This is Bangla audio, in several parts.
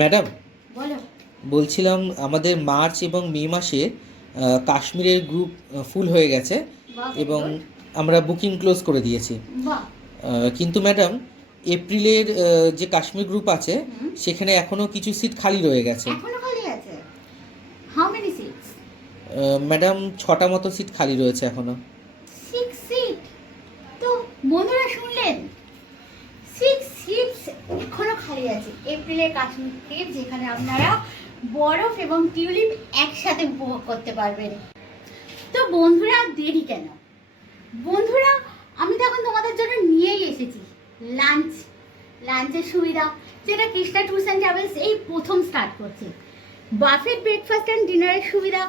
ম্যাডাম, বলো। বলছিলাম আমাদের মার্চ এবং মে মাসে কাশ্মীরের গ্রুপ ফুল হয়ে গেছে বাহ, very এবং good. আমরা বুকিং ক্লোজ করে দিয়েছি। বাহ। কিন্তু ম্যাডাম, এপ্রিলের যে কাশ্মীর গ্রুপ আছে হুম। সেখানে এখনও কিছু সিট খালি রয়ে গেছে। এখনো খালি আছে? How many seats? ম্যাডাম, 6টা মতো সিট খালি রয়েছে এখনও। 6 সিট? তো বন্ধুরা শুনলেন, 6 সিটস এখনো খালি আছে এপ্রিলের কাশ্মীর ট্রিপ, যেখানে আপনারা বরফ এবং টিউলিপ একসাথে উপভোগ করতে পারবেন। তো বন্ধুরা দেরি কেন? বন্ধুরা, আমি তো এখন তোমাদের জন্য নিয়েই এসেছি লাঞ্চের সুবিধা, যেটা কৃষ্ণা ট্যুরস অ্যান্ড ট্রাভেলস এই প্রথম স্টার্ট করছে। বাফেট ব্রেকফাস্ট অ্যান্ড ডিনারের সুবিধা,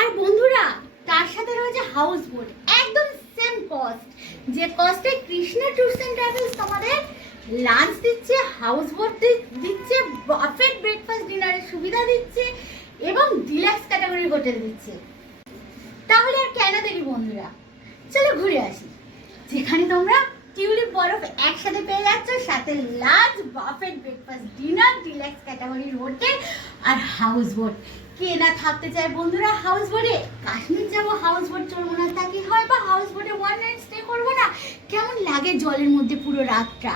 আর বন্ধুরা তার সাথে রয়েছে হাউস বোট, একদম সেম কস্ট। যে কস্টে কৃষ্ণা ট্যুরস অ্যান্ড ট্রাভেলস তোমাদের লাঞ্চ দিচ্ছে, হাউস বোট দিচ্ছে, বাফেট ব্রেকফাস্ট ডিনারের সুবিধা দিচ্ছে এবং ডিলাক্স ক্যাটাগরির হোটেল দিচ্ছে। তাহলে আর কেন দেরি বন্ধুরা, চলো ঘুরে আসি, যেখানে তোমরা টিউলিপ বরফ একসাথে পেয়ে যাচ্ছ, সাথে lunch, buffet breakfast, dinner, deluxe ক্যাটাগরির হোটেল আর হাউস বোট। কে না থাকতে চায় বন্ধুরা হাউস বোটে? কাশ্মীর যাবো, হাউস বোট চড়বো না তা কি হয়? বা হাউস বোটে ওয়ান নাইট স্টে করবো না? কেমন লাগে জলের মধ্যে পুরো রাতটা?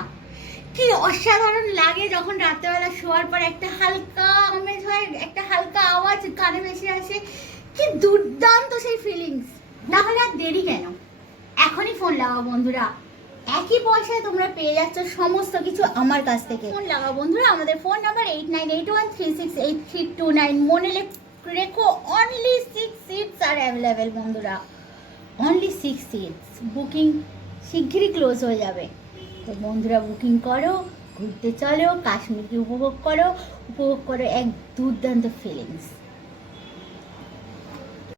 কি অসাধারণ লাগে যখন রাত্রেবেলা শোয়ার পর একটা হালকা আমেজ হয়, একটা হালকা আওয়াজ কানে ভেসে আসে, কি দুর্দান্ত সেই ফিলিংস। তাহলে আর দেরি কেন? এখনই ফোন লাগাও বন্ধুরা, একই পয়সায় তোমরা পেয়ে যাচ্ছ সমস্ত কিছু আমার কাছ থেকে। ফোন লাগাও বন্ধুরা, আমাদের ফোন নাম্বার 8981368329। মনে রেখো, অনলি 6 সিটস আর অ্যাভেলেবেল বন্ধুরা, অনলি 6 সিটস। বুকিং শিগগিরই ক্লোজ হয়ে যাবে। তো বন্ধুরা বুকিং করো, ঘুরতে চলো, কাশ্মীরকে উপভোগ করো এক দুর্দান্ত ফিলিংস।